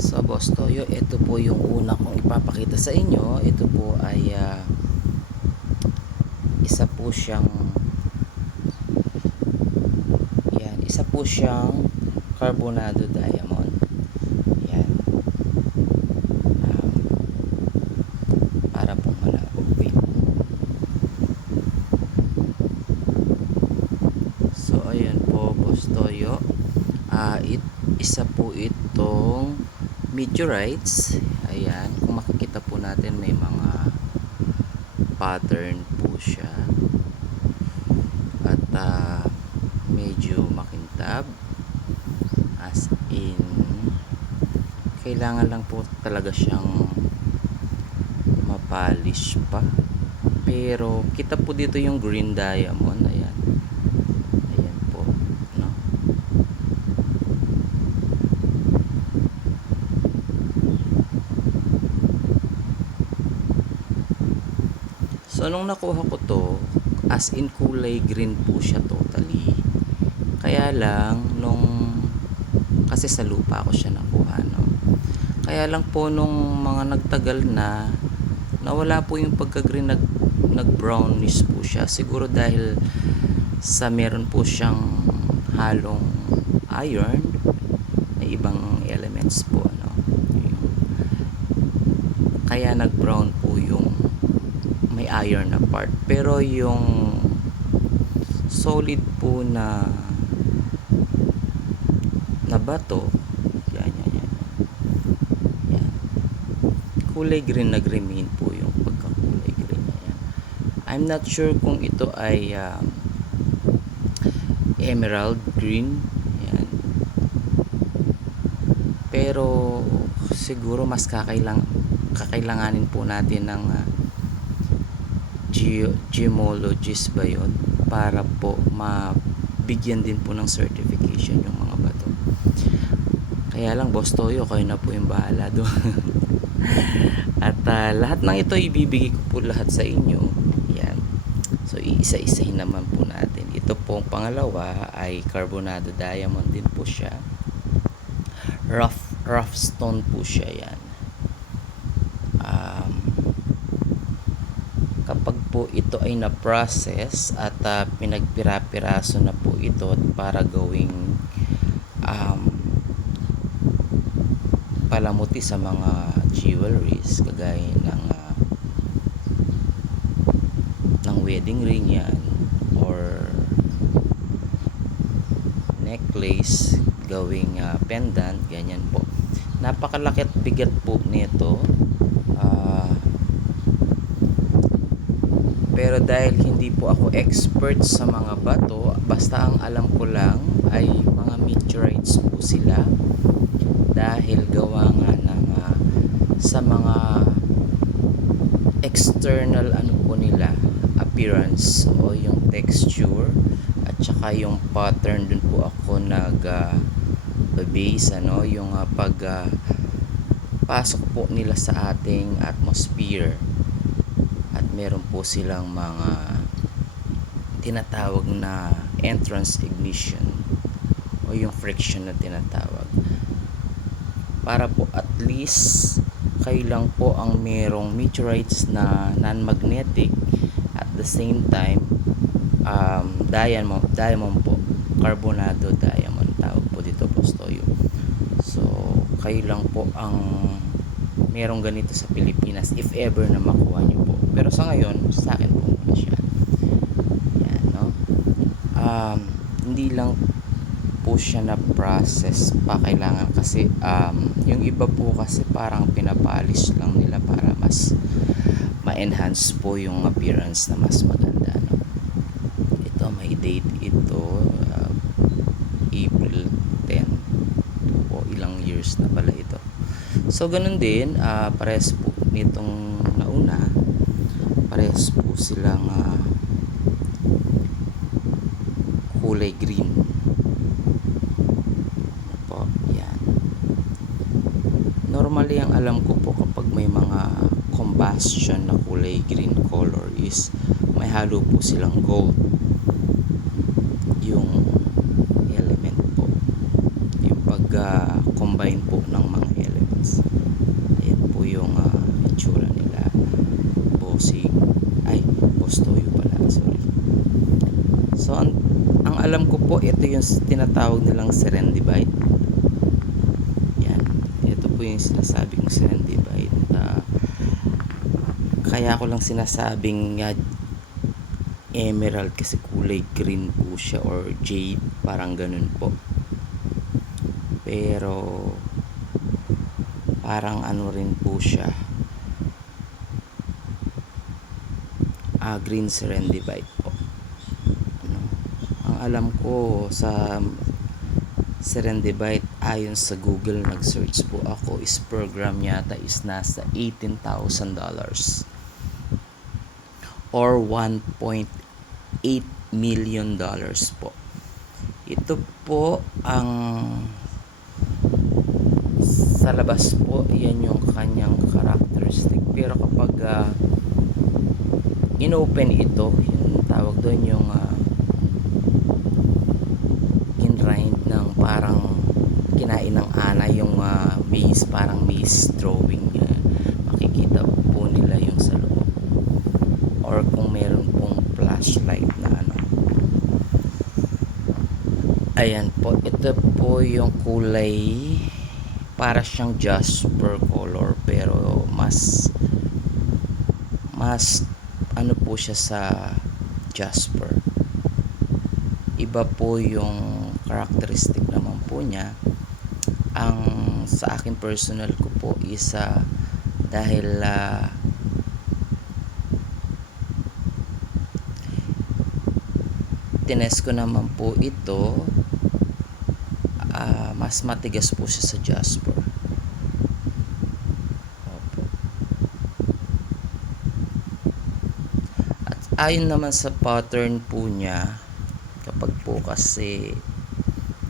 So Boss Toyo, ito po yung una kong ipapakita sa inyo. Ito po ay isa po siyang isa po siyang carbonado diamond. Yan. Um, para pong malabo. Wait. So ayan po Boss Toyo. Isa po itong meteorites. Ayan, kung makikita po natin may mga pattern po siya at medyo makintab, as in kailangan lang po talaga siyang mapolish pa, pero kita po dito yung green diamond. Ayan, ayan po, no? So nung nakuha ko to, as in kulay green po siya totally. Kaya lang kasi sa lupa ako siya nakuha, no. Kaya lang po nung mga nagtagal na nawala po yung pagka-green, nag brownish po siya. Siguro dahil sa meron po siyang halong iron na ibang elements po, no. Kaya nag brown po yung may iron na part, pero yung solid po na bato, yan, kulay green, nag-remain po yung pagkakulay green. Yan. I'm not sure kung ito ay emerald green, yan, pero siguro mas kakailanganin po natin ng gemologist ba yun, para po mabigyan din po ng certification yung mga bato. Kaya lang Boss Toyo, kayo na po yung bahala doon. At lahat ng ito ibibigay ko po lahat sa inyo. Yan. So iisa-isahin naman po natin. Ito pong pangalawa ay carbonado diamond din po siya. Rough stone po siya, yan. Kapag po ito ay na-process at pinagpira-piraso na po ito para gawing palamuti sa mga jewelries, kagaya ng wedding ring, yan, or necklace, gawing pendant, ganyan po. Napakalaki at bigat po nito. Pero dahil hindi po ako expert sa mga bato, basta ang alam ko lang ay mga meteorites po sila, dahil gawa nga ng sa mga external po nila appearance, o yung texture, at saka yung pattern. Dun po ako base, yung pasok po nila sa ating atmosphere. At meron po silang mga tinatawag na entrance ignition, o yung friction na tinatawag, para po at least kayo lang po ang merong meteorites na non-magnetic, at the same time diamond po, carbonado diamond tawag po dito, Boss Toyo. So kayo lang po ang merong ganito sa Pilipinas, if ever na makuha nyo po. Pero sa ngayon, sa akin po muna siya. Yan, no? Hindi lang po siya na process pa, kailangan kasi yung iba po kasi parang pinapolish lang nila para mas ma-enhance po yung appearance na mas maganda, no? Ito may date ito, April 10 po, ilang years na pala ito. So ganun din, parehas po nitong nauna, parehas po silang kulay green po, yan. Normally ang alam ko po, kapag may mga combustion na kulay green color, is may halo po silang gold yung element po, yung pag combine po ng mga element. po, ito yung tinatawag nilang serendipite. Yan. Ito po yung sinasabi kong serendipite. Kaya ko lang sinasabing emerald kasi kulay green po siya or jade, parang ganun po. Pero parang ano rin po siya, green serendipite po. Ano? Ang alam ko sa serendipite, ayon sa Google, nag-search po ako, is program yata is nasa $18,000 or $1.8 million po. Ito po ang sa labas po, yan yung kanyang characteristic. Pero kapag inopen ito, yung tawag doon yung in-rind ng parang kinain ng ana, yung maze, parang maze drawing, makikita po nila yung sa loob. Or kung meron pong flashlight na ano. Ayan po, ito po yung kulay, para siyang jasper color, pero mas ano po siya sa jasper. Iba po yung characteristic naman po niya. Ang sa akin personal ko po is dahil tinest ko naman po ito, mas matigas po siya sa jasper. Opo. At ayon naman sa pattern po niya, kapag po kasi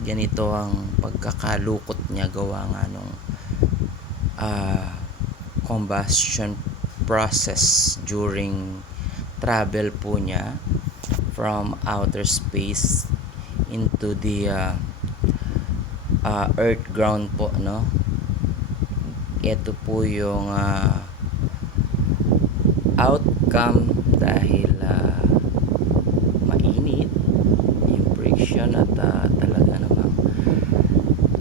ganito ang pagkakalukot niya, gawa nga nung combustion process during travel po niya from outer space into the earth ground po, no? Ito po yung outcome dahil mainit yung friction at talaga namang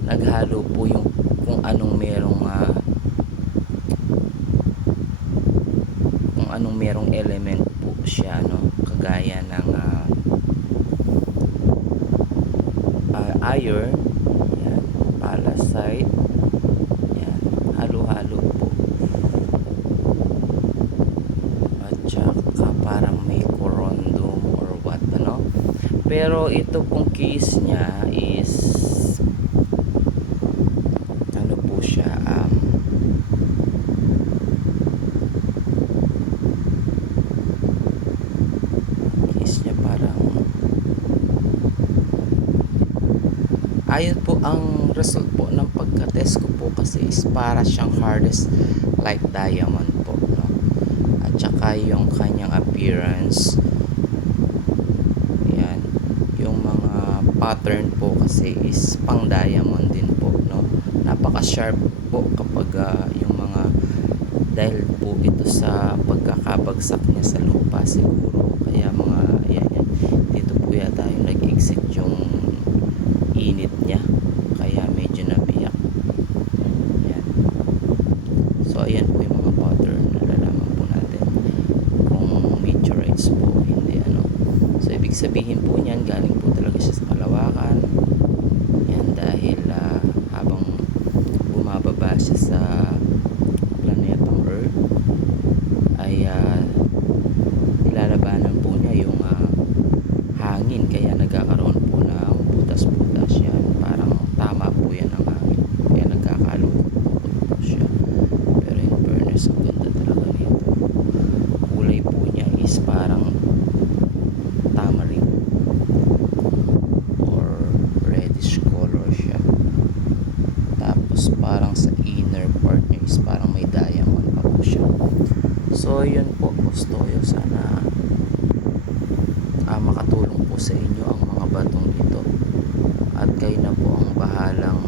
naghalo po yung kung anong merong element po siya, no? Kagaya ng iron, yan, palasite, yan, halo-halo po. At saka parang may corundum or what, ano. Pero ito pong case niya is ano po siya, case niya parang ayun po ang result po ng pagka-test ko po, kasi is para siyang hardest like diamond po, no? At saka yung kanyang appearance, yan, yung mga pattern po kasi is pang diamond din po, no? Napaka sharp po kapag yung mga, dahil po ito sa pagkakabagsak niya sa lupa siguro, kaya mga yan, dito po yata yung nag-exit yung init niya, kaya medyo nabiyak. Yan. So ayan po yung mga pattern, nalalaman po natin kung meteorites po, hindi ano. So ibig sabihin po niyan, galing po talaga siya sa kalawakan. Yan, dahil habang bumababa siya sa planetang Earth ay nilalabanan po niya yung hangin, kaya nagkakaroon po ng butas-butas yan. Parang tama po yan ang hangin, kaya nagkakalukot po siya. Pero in fairness, ang ganda talaga nito. Kulay po niya is parang tamarind or reddish color siya. Tapos parang sa inner part niya is parang may diamond pa po siya. So yun po, Kustoyo, sana makatulong po sa inyo ang mga batong ito, at kayo na po ang bahalang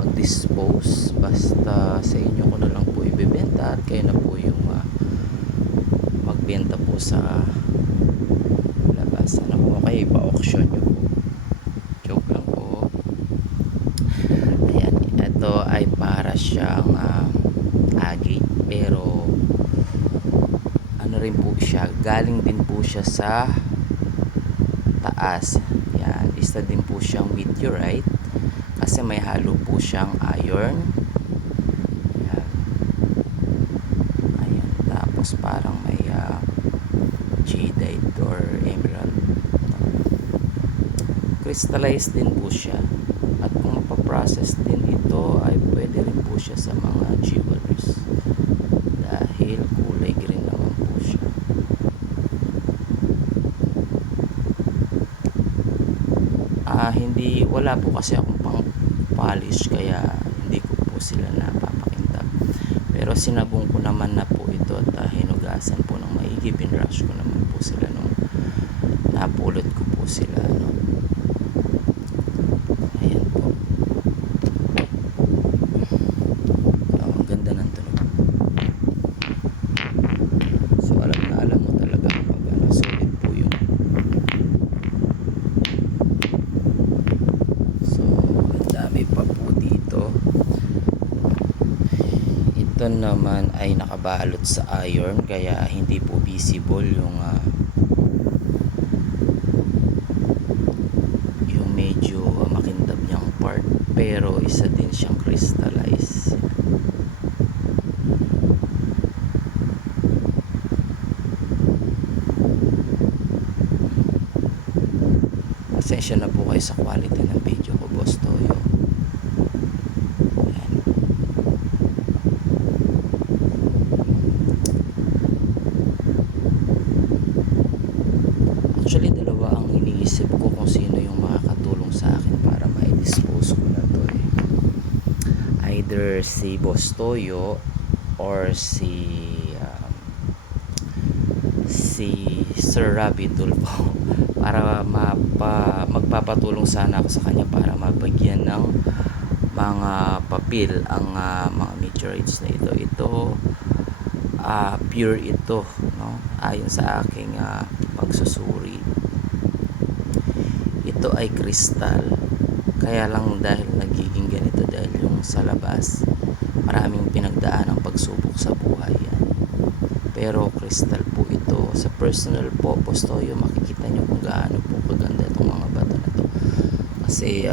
mag-dispose. Basta sa inyo ko na lang po ibebenta, at kayo na po yung magbenta po sa labas. Ano po, kayo ipa-auction nyo po. siyang agate, pero ano rin po siya, galing din po siya sa taas. Yan, isa din po siyang meteorite kasi may halo po siyang iron. Yan. Ayan, tapos parang may jadeite or emerald. Crystallized din po siya. At kung mapaprocess din ito, ay pwede rin po siya sa mga jewelers dahil kulay green naman po siya. Hindi, wala po kasi akong pang polish, kaya hindi ko po sila napapakintab, pero sinabong ko naman na po ito at hinugasan po ng maigi. Binrush ko naman po sila nung napulot ko po sila, no? Ayan po. Ang ganda ng tunog. So alam mo talaga kapag solid po yun. So ang dami pa po dito. Ito naman ay nakabalot sa iron, kaya hindi po visible yung medyo makindab niyang part, pero isa din siyang crystallized. Pasensya na po kayo sa quality ng video ko, Boss Toyo. Ayan. Actually, dalawa ang iniisip ko kung sino yung makakatulong sa akin para ma-dispose ko na to eh. Either si Boss Toyo or si Sir Rabi Tulfo para magpapatulong sana ako sa kanya para mabagyan ng mga papel ang mga meteorites na ito. Pure ito, no? Ayon sa aking pagsusuri, ito ay crystal. Kaya lang dahil nagiging ganito dahil yung sa labas maraming pinagdaan ang pagsubok sa buhay yan. Pero crystal po ito. Sa personal po, Boss Toyo, makikita nyo kung gaano po kaganda itong mga bato na to. Kasi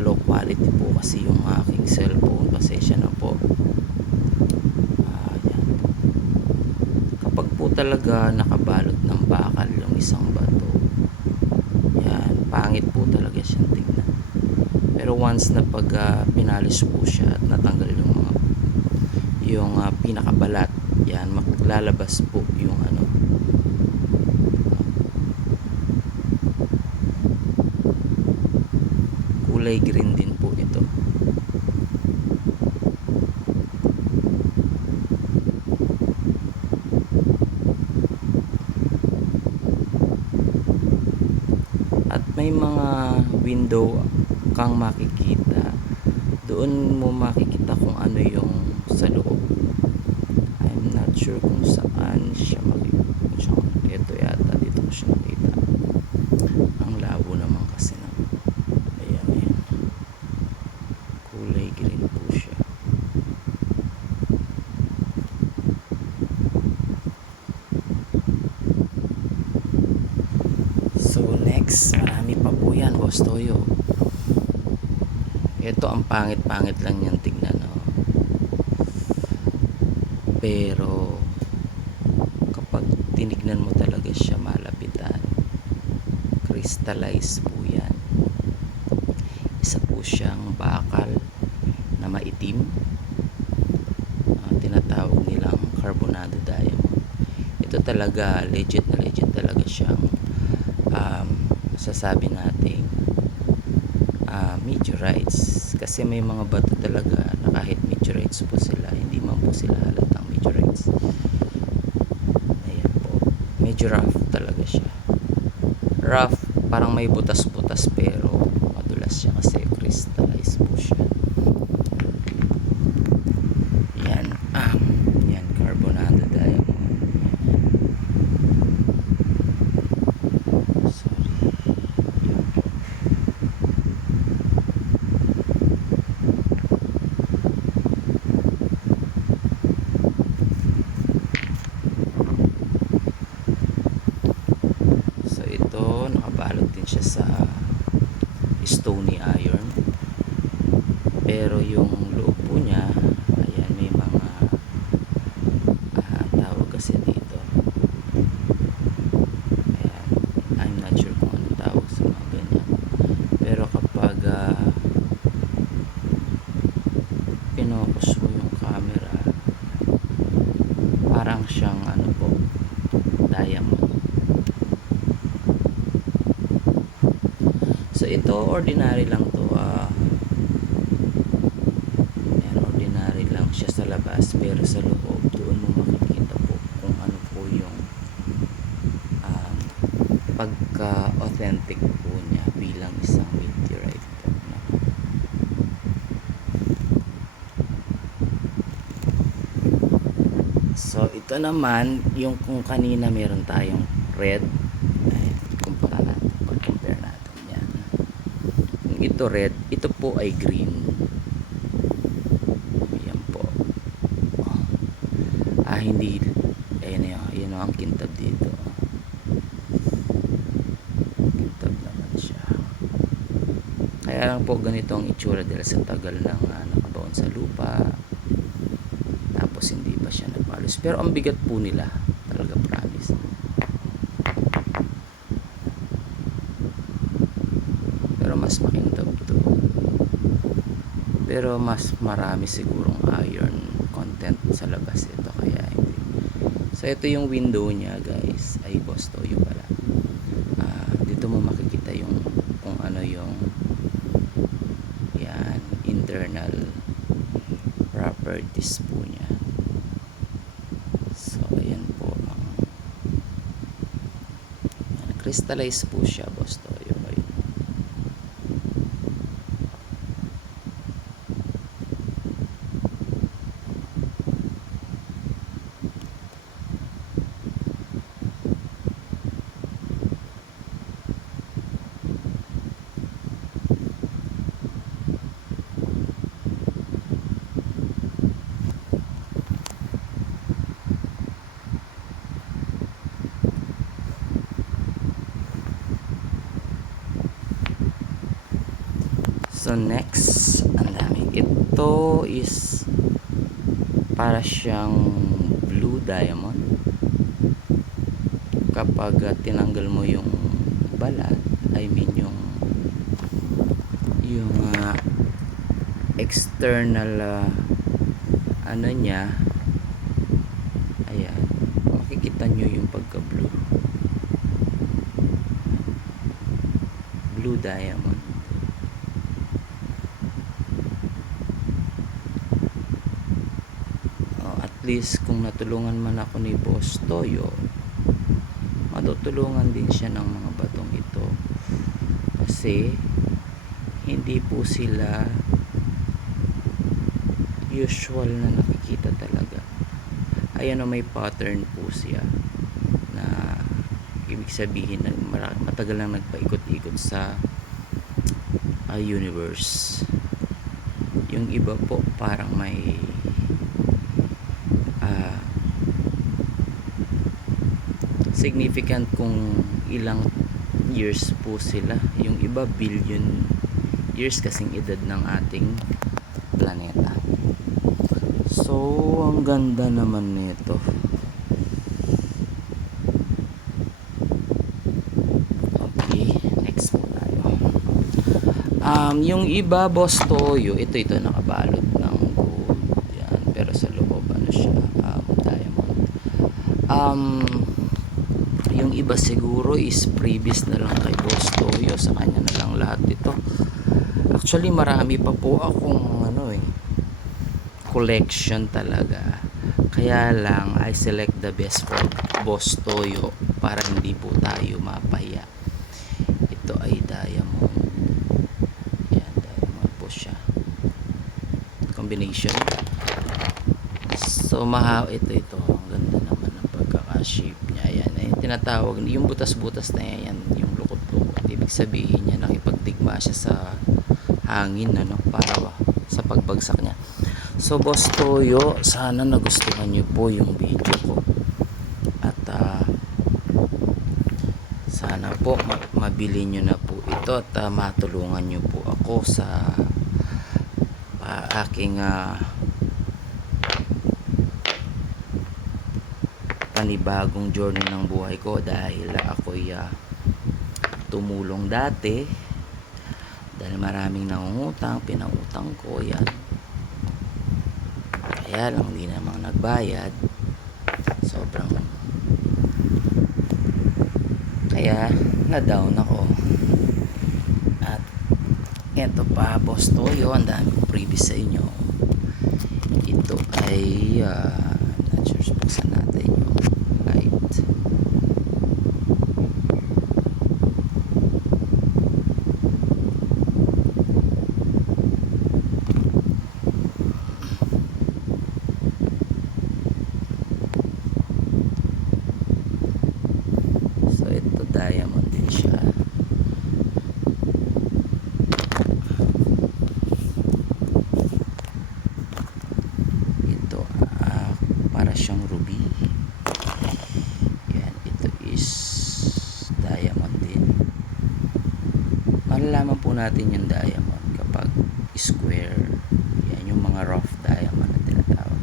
low quality po kasi yung aking cellphone. Pasensya na po. Yan. Kapag po talaga nakabalot ng bakal yung isang bato, yan, pangit po talaga siyang tignan. Pero once na pag pinalis po siya at natanggal yung pinakabalat, yan, maglalabas po yung kulay green din po ito. At may mga window kang makikita, doon mo makikita kung ano yung sa loob. I'm not sure kung saan siya makikita. Ito yata, dito ko siya nakita. Ang labo naman kasi naman. Ayan. Kulay green po siya. So next, marami pa po yan, Boss Toyo. Ito ang pangit-pangit lang niyang tignan, no? Pero kapag tinignan mo talaga siya malapitan, crystallized po yan. Isa po siyang bakal na maitim, tinatawag nilang carbonado diamond. Ito talaga legit na legit talaga siyang sasabi natin meteorites, kasi may mga bato talaga na kahit meteorites po sila, hindi man po sila halatang meteorites. Ayan po, medyo rough talaga siya. Rough, parang may butas-butas, pero madulas siya kasi crystallized po siya. Yan, carbonado diamond. yung loob po niya, ayan, may mga tawag kasi dito, ayan, I'm not sure kung anong tawag sa mga ganyan, pero kapag pinokus mo yung camera, parang siyang ano po, diamond. So ito ordinary lang to, ayan, ordinary lang siya sa labas, pero sa loob doon mo makikita po kung ano po yung pagka authentic po niya bilang isang meteorite po, no? So ito naman yung kung kanina meron tayong red, ayan, kumpara natin, pag-compare natin yan. Kung ito red, ito po ay green. Ayan po. Hindi, ayan ang kintab dito. Kintab naman siya. Kaya lang po ganito ang itsura dahil sa tagal ng nakabaon sa lupa. Tapos hindi pa siya napalos. Pero ang bigat po nila, talaga promise. Pero mas makintab to. Pero mas marami sigurong iron content sa labas ito, kaya hindi. So ito yung window niya, guys. Ay, Boss Toyo pala. Dito mo makikita yung kung ano yung yan, internal properties po niya. So ayan po ang crystallize po siya, Boss Toyo. Ayun. So next, ang dami. Ito is para siyang blue diamond. Kapag tinanggal mo yung balat, I mean yung external ano niya, ayan, makikita nyo yung pagka blue diamond. At least kung natulungan man ako ni Boss Toyo, matutulungan din siya ng mga batong ito, kasi hindi po sila usual na nakikita talaga. Ayan, may pattern po siya na ibig sabihin na matagal lang nagpaikot-ikot sa universe. Yung iba po parang may significant kung ilang years po sila. Yung iba billion years kasing edad ng ating planeta. So ang ganda naman nito. Okay, next po tayo. Yung iba, Boss Toyo, ito nakabalot ng gold yan, pero sa loob ano siya, diamond. Yung iba siguro is previous na lang kay Boss Toyo, sa kanya na lang lahat ito. Actually marami pa po akong collection talaga, kaya lang I select the best for Boss Toyo para hindi po tayo mapahiya. Ito ay diamond. Yan, diamond po siya, combination. So ito ang ganda naman ng pagkaka-shape niya. Yan ay tinatawag, yung butas-butas na yan, yung lukot-lukot, ibig sabihin niya nakipagdigma siya sa hangin para sa pagbagsak niya. So Boss Toyo, sana nagustuhan niyo po yung video ko, at sana po mabili niyo na po ito, at matulungan niyo po ako sa aking panibagong journey ng buhay ko dahil ako'y tumulong dati dahil maraming nangungutang, pinangutang ko yan, kaya lang hindi namang nagbayad, sobrang kaya na down ako. At eto pa, Boss Toyo, ang dami kong previous sa inyo. Ito ay not sure, buksan natin yung light. So ito diamond din siya. Ito para siyang ruby. Yan, ito is diamond din. Malalaman po natin yung diamond kapag square. Yan yung mga rough diamond na tinatawag.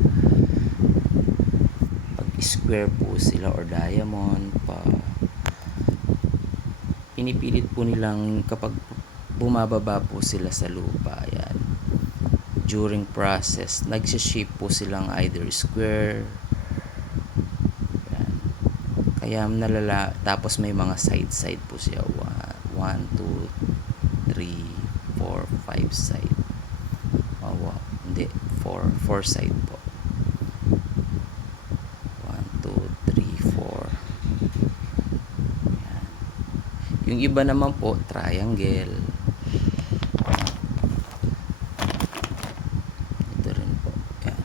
Pag square po sila or diamond pa, pinipilit po nilang kapag bumababa po sila sa lupa, yan, during process nagsha-shape po silang either square, yan, kaya tapos may mga side po siya, 1, 2, 3, 4, 5 side. Oh, wow. Hindi, 4 side po. 1, 2, 3, 4. Yan. Yung iba naman po triangle. Ito rin po. Yan.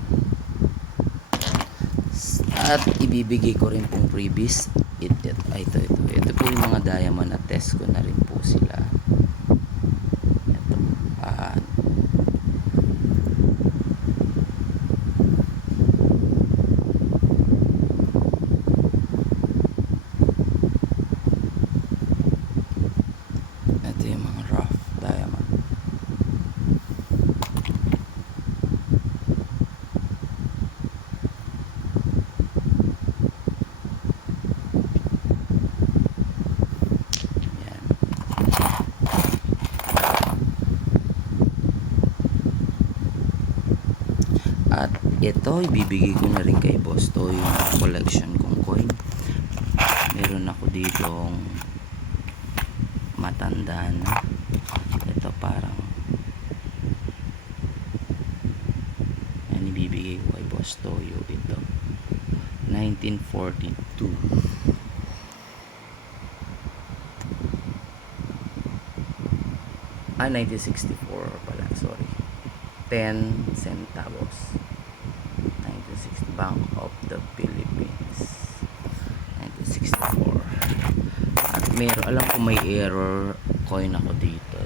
At ibibigay ko rin pong freebies. Ito po yung mga diamond na test ko na rin po sila. Ito. Ito yung mga rough diamond. At ito, ibibigay ko na rin kay Boss to yung collection kong coin. Meron ako ditong matanda na. Ito parang yan, ibibigay ko kay Boss Toyo. Ito 1942. Ah, 1964 pala, sorry. 10 centavos. 1960, Bank of the Philippines. 1964. At alam ko may error coin ako dito.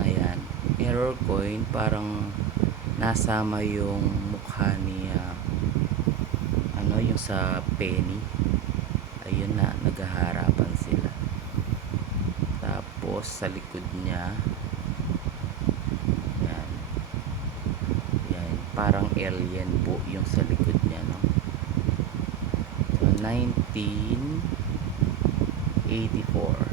Ayan, error coin, parang nasama yung mukha niya, yung sa penny. Ayun na, naghaharapan sila. Tapos sa likod niya, yan, yan, parang alien po yung sa likod niya, no? So 1984.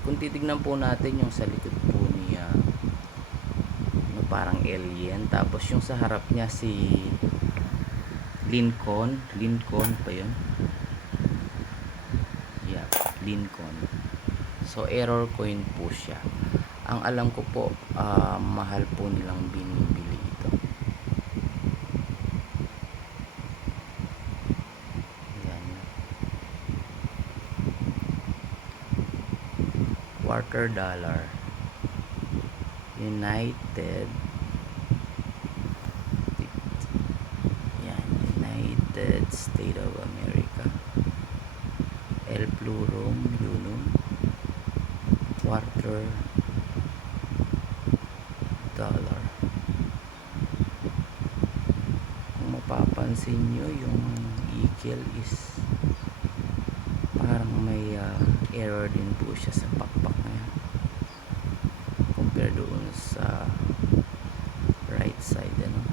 Kung titignan po natin yung sa likod po niya, parang alien, tapos yung sa harap niya si Lincoln pa yun. Yeah, Lincoln. So error coin po siya. Ang alam ko po, mahal po nilang binibili ito. Yan. $quarter. United States of America. milunong, quarter dollar. Kung mapapansin nyo, yung eagle is parang may error din po siya sa pakpak na yan compare doon sa right side, ano.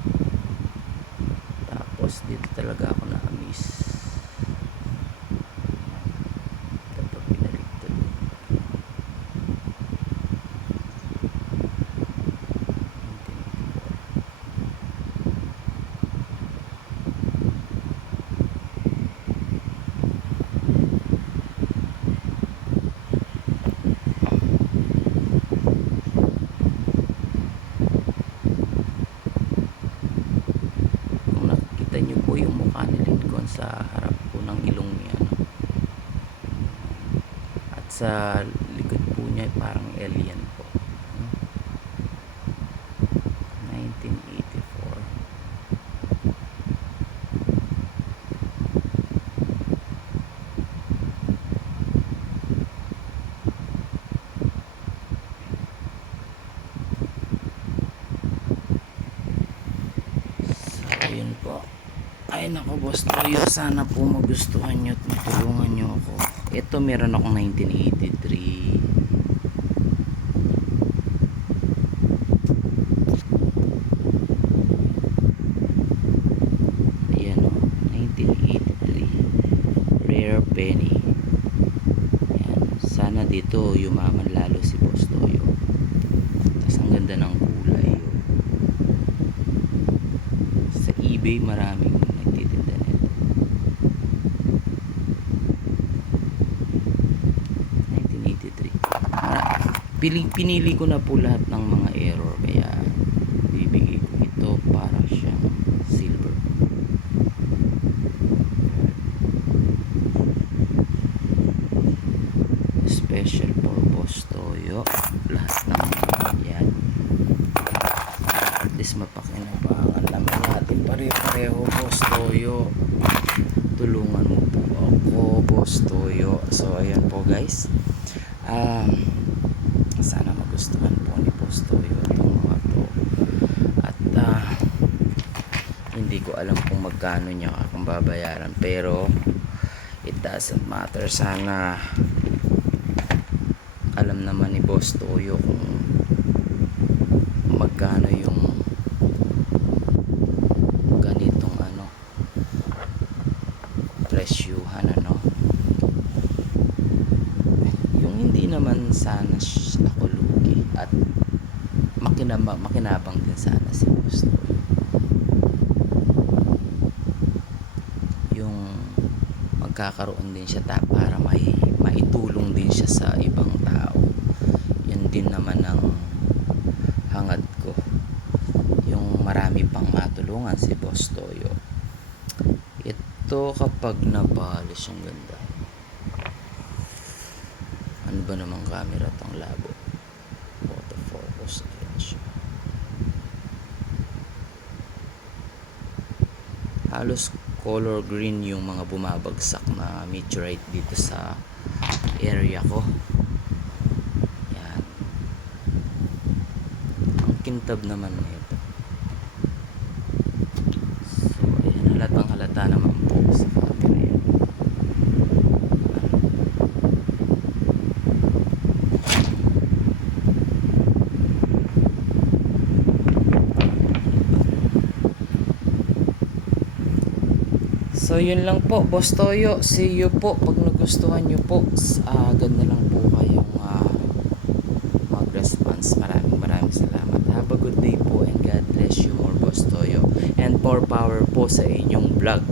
Tapos dito talaga ako na-miss kapag pinaliktad. Kung nakikita nyo po yung mukha ni Lincoln sa harap po ng ilong niya, no? At sa likod po niya parang alien po, no? 1984. Ayun po. Ay nako, boss Toyo, sana po magustuhan nyo at matulungan nyo ako. Ito meron akong 1983. Ayan o, 1983 rare penny. Ayan. Sana dito yumaman lalo si boss Toyo. Tapos ang ganda ng kulay. Sa eBay maraming nagtitinda nito. 1983. Pinili ko na po lahat ng mga error, kaya bibigay ko ito para siyang silver. Special for boss Toyo. Lahat ng yan. At least mapakinabangan naman natin pare-pareho, boss Toyo. Tulungan mo po ako, boss Toyo. So ayan po guys, sana magustuhan po ni boss Toyo itong mga to. At hindi ko alam kung magkano niya akong babayaran, pero it doesn't matter. Sana alam naman ni boss Toyo kung magkano yung ganitong presyuhan, yung hindi naman sana ako lugi at makinabang din sana si boss Toyo, yung magkakaroon din siya para maitulong din siya sa ibang tao. Yan din naman ang hangad ko, yung marami pang matulungan si boss Toyo. Ito kapag napalis, ang ganda. Ano ba namang camera tong labo? Autofocus. Ayan siya. Halos color green yung mga bumabagsak na meteorite dito sa area ko. Yan. Ang kintab naman nito. So ayan, halatang halata naman po sa camera yan. So yun lang po, boss Toyo. See you po pag nagustuhan nyo po. Ganda lang po kayong mag-response. Maraming salamat. Have a good day po and God bless you more, boss Toyo. And more power po sa inyong vlog.